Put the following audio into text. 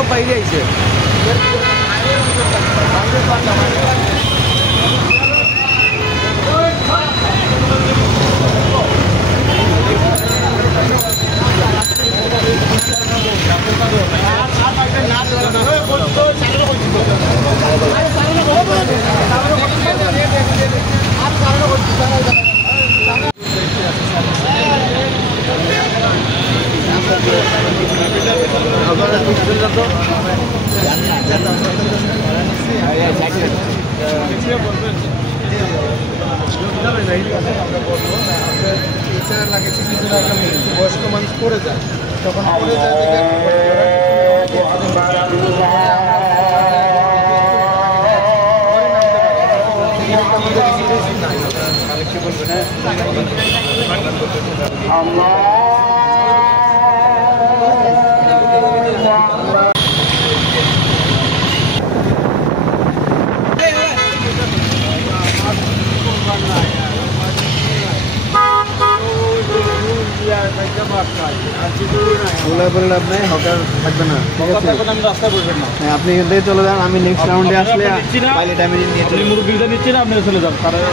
সব বাইরে আইছে বয়স্ক মানুষ পড়ে যায় তখন পড়ে যায় আপনি হকার থাকবে না আপনি এখান থেকে চলে যান আমি নেক্সট রাউন্ডে আসলে মুরগিটা নিচ্ছি না আপনি চলে যান কালকে